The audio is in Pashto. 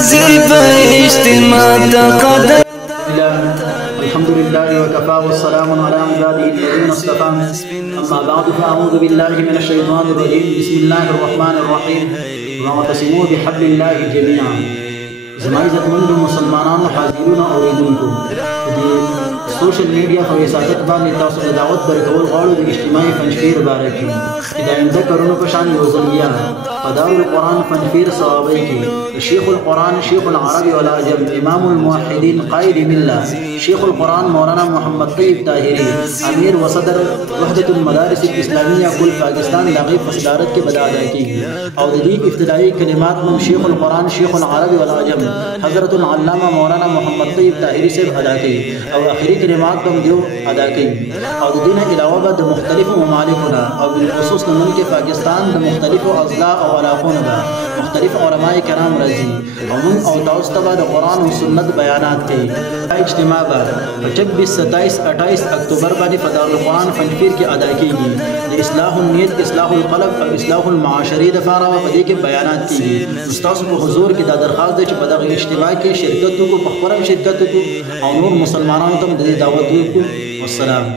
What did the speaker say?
زیب اجتماع تقدر الحمد لله وكفى والسلام على عباده الذين اصطفى أما بعد فأعوذ بالله من الشيطان الرجيم بسم الله الرحمن الرحيم واعتصموا بحبل الله جميعا. زما عزتمند مسلمانانو حاضرینو اوریدونکو سوشل میډیا په وسایت باندې تاسو ته دعوت ورکول غواړو د اجتماعي فنشیر باره کې چې د آینده کارونو په شان یو ځل بیا په دارالقرآن فنفیر صوابۍ کې شیخ القرآن شیخ العرب والعجم امام الموحدین قائد ملة شیخ القرآن مولانا محمد طیب طاهری امیر و صدر وحدة المدارس الاسلامیہ کل پاکستان داغی صدارت کې بدا ادا کیږي او د دې ابتدایي کلمات هم شیخ القرآن شیخ العرب والعجم حضرت العلامہ مولانا محمد طیب طاهری سے ادا کوي او آخری کلمات هم دیو ادا کوي او د دې علاوه د مختلفو ممالکونو او بالخصوص د ملک پاکستان د مختلفو اضلاع او علاقونو مختلف علماء کرام راځي او موږ او تاسو ته د قرآن او سنت بیانات کوي. اجتماع په 26 27 28 اکتوبر باندې په دارالقرآن فنفیر کې ادا کیږي د اصلاح النیت اصلاح القلب او اصلاح المعاشري لپاره په دې کې بیانات کیږي. تاسو په حضور کې دا درخواست دی چې په دغه اجتماع کې شرکت وکړو، په خپله شرکت وکړو او نور مسلمانانو ته د دې دعوت ورکړو. والسلام.